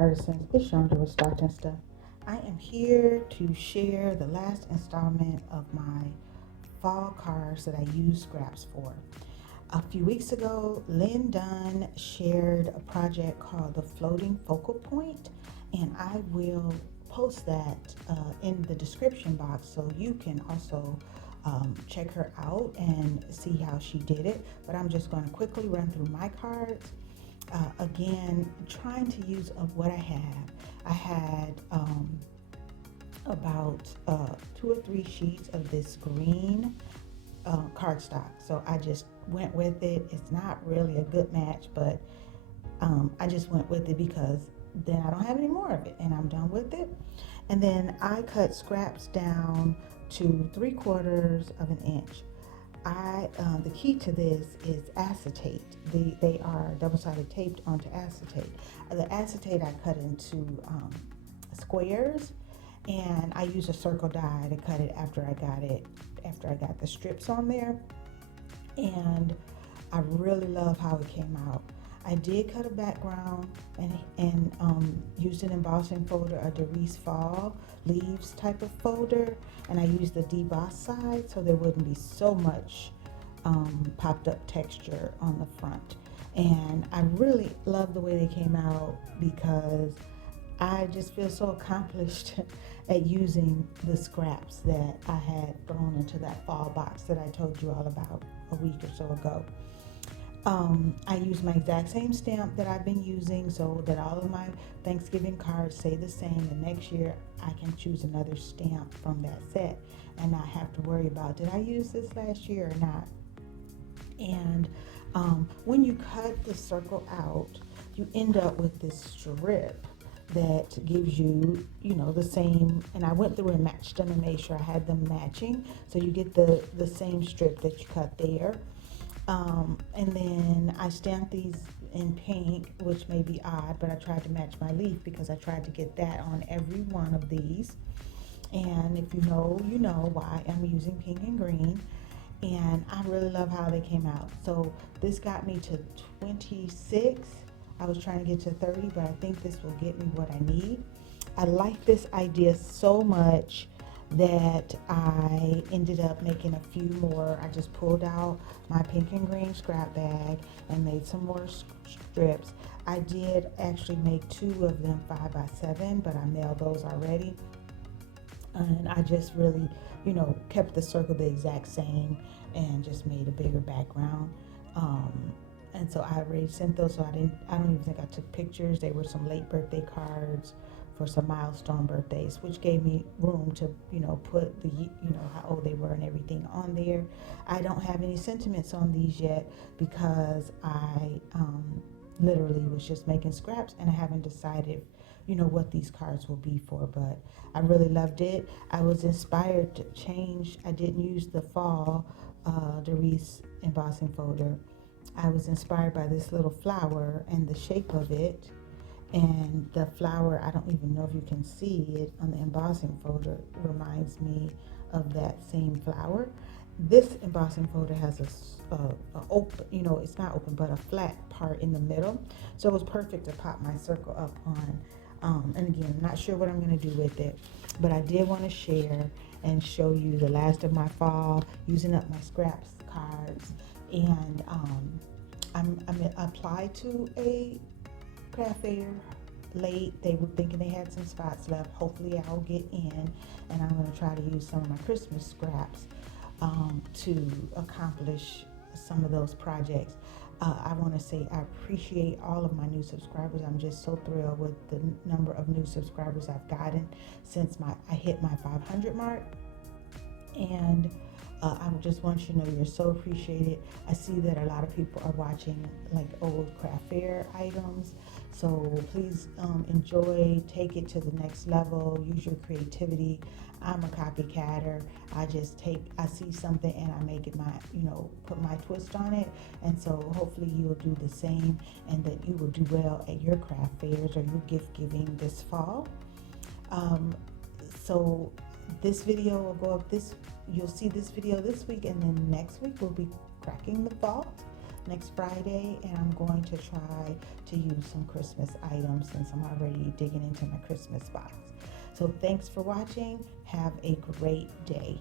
Artisans, it's Chandra with Start and Stuff. I am here to share the last installment of my fall cards that I use scraps for. A few weeks ago, Dunn shared a project called the Floating Focal Point, and I will post that in the description box so you can also check her out and see how she did it. But I'm just going to quickly run through my cards. Again, trying to use of what I have. I had about 2 or 3 sheets of this green cardstock, so I just went with it. It's not really a good match, but I just went with it because then I don't have any more of it and I'm done with it. And then I cut scraps down to 3/4 of an inch. The key to this is acetate. They are double-sided taped onto acetate. The acetate I cut into squares, and I use a circle die to cut it after I got the strips on there. And I really love how it came out. I did cut a background and used an embossing folder, a Derice Fall leaves type of folder, and I used the deboss side so there wouldn't be so much popped up texture on the front. And I really love the way they came out because I just feel so accomplished at using the scraps that I had thrown into that fall box that I told you all about a week or so ago. I use my exact same stamp that I've been using so that all of my Thanksgiving cards say the same, and next year I can choose another stamp from that set and not have to worry about, did I use this last year or not? And when you cut the circle out, you end up with this strip that gives you, the same, and I went through and matched them and made sure I had them matching, so you get the same strip that you cut there. And then I stamped these in pink, which may be odd, but I tried to match my leaf because I tried to get that on every one of these. And if you know why I'm using pink and green. And I really love how they came out. So this got me to 26. I was trying to get to 30, but I think this will get me what I need. I like this idea so much that I ended up making a few more. I just pulled out my pink and green scrap bag and made some more strips. I did actually make 2 of them 5x7, but I mailed those already. And I just really, kept the circle the exact same and just made a bigger background. And so I already sent those, so I don't even think I took pictures. They were some late birthday cards for some milestone birthdays, which gave me room to, put the, how old they were and everything on there. I don't have any sentiments on these yet because I literally was just making scraps and I haven't decided, what these cards will be for, but I really loved it. I was inspired to change. I didn't use the fall Derice embossing folder. I was inspired by this little flower and the shape of it. And the flower, I don't even know if you can see it on the embossing folder, reminds me of that same flower. This embossing folder has a open, it's not open, but a flat part in the middle. So it was perfect to pop my circle up on. And again, I'm not sure what I'm going to do with it, but I did want to share and show you the last of my fall, using up my scraps cards. And I'm applied to a craft fair late. They were thinking they had some spots left. Hopefully I'll get in, and I'm going to try to use some of my Christmas scraps to accomplish some of those projects. I want to say I appreciate all of my new subscribers. I'm just so thrilled with the number of new subscribers I've gotten since I hit my 500 mark. And I just want you to know you're so appreciated. I see that a lot of people are watching like old craft fair items. So please enjoy, take it to the next level, use your creativity. I'm a copycatter. I see something and I make it my, put my twist on it. And so hopefully you'll do the same and that you will do well at your craft fairs or your gift giving this fall. So this video will go up you'll see this video this week, and then next week we'll be cracking the vault. next Friday, and I'm going to try to use some Christmas items since I'm already digging into my Christmas box. So thanks for watching. Have a great day.